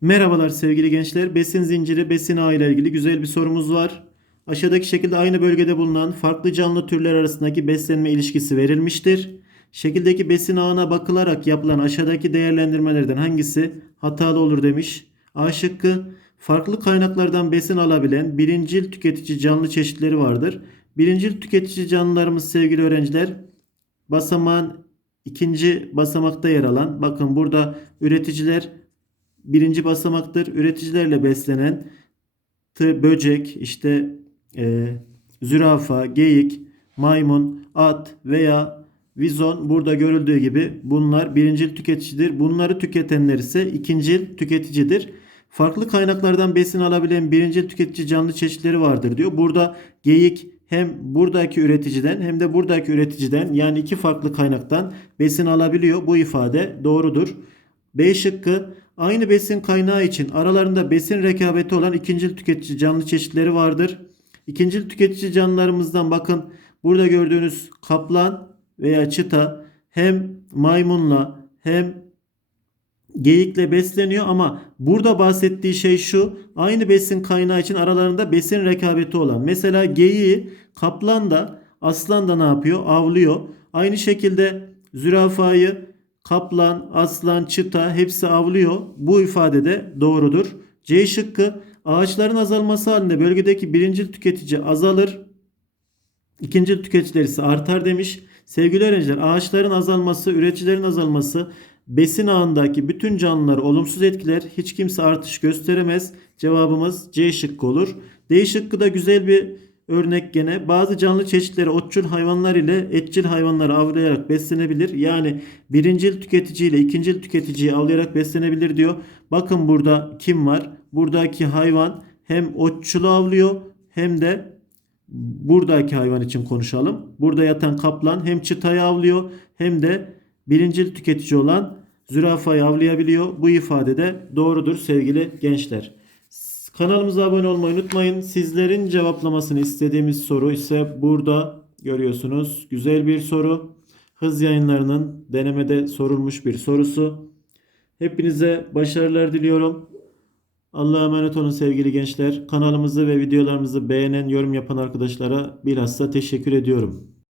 Merhabalar sevgili gençler. Besin zinciri, besin ağı ile ilgili güzel bir sorumuz var. Aşağıdaki şekilde aynı bölgede bulunan farklı canlı türler arasındaki beslenme ilişkisi verilmiştir. Şekildeki besin ağına bakılarak yapılan aşağıdaki değerlendirmelerden hangisi hatalı olur demiş. A şıkkı farklı kaynaklardan besin alabilen birincil tüketici canlı çeşitleri vardır. Birincil tüketici canlılarımız sevgili öğrenciler basamağın ikinci basamakta yer alan bakın burada üreticiler birinci basamaktır. Üreticilerle beslenen tır, böcek, işte e, zürafa, geyik, maymun, at veya vizon burada görüldüğü gibi bunlar birincil tüketicidir. Bunları tüketenler ise ikincil tüketicidir. Farklı kaynaklardan besin alabilen birincil tüketici canlı çeşitleri vardır diyor. Burada geyik hem buradaki üreticiden hem de buradaki üreticiden yani iki farklı kaynaktan besin alabiliyor. Bu ifade doğrudur. B şıkkı aynı besin kaynağı için aralarında besin rekabeti olan ikincil tüketici canlı çeşitleri vardır. İkincil tüketici canlılarımızdan bakın burada gördüğünüz kaplan veya çita hem maymunla hem geyikle besleniyor ama burada bahsettiği şey şu aynı besin kaynağı için aralarında besin rekabeti olan. Mesela geyiği kaplan da aslan da ne yapıyor? Avlıyor. Aynı şekilde zürafayı kaplan, aslan, çita hepsi avlıyor. Bu ifade de doğrudur. C şıkkı ağaçların azalması halinde bölgedeki birincil tüketici azalır. İkinci tüketiciler ise artar demiş. Sevgili öğrenciler ağaçların azalması, üreticilerin azalması besin ağındaki bütün canlıları olumsuz etkiler. Hiç kimse artış gösteremez. Cevabımız C şıkkı olur. D şıkkı da güzel bir örnek gene. Bazı canlı çeşitleri otçul hayvanlar ile etçil hayvanları avlayarak beslenebilir. Yani birincil tüketici ile ikincil tüketiciyi avlayarak beslenebilir diyor. Bakın burada kim var? Buradaki hayvan hem otçulu avlıyor hem de buradaki hayvan için konuşalım. Burada yatan kaplan hem çıtayı avlıyor hem de birincil tüketici olan zürafayı avlayabiliyor. Bu ifade de doğrudur sevgili gençler. Kanalımıza abone olmayı unutmayın. Sizlerin cevaplamasını istediğimiz soru ise burada görüyorsunuz. Güzel bir soru. Hız yayınlarının denemede sorulmuş bir sorusu. Hepinize başarılar diliyorum. Allah'a emanet olun sevgili gençler. Kanalımızı ve videolarımızı beğenen, yorum yapan arkadaşlara bilhassa teşekkür ediyorum.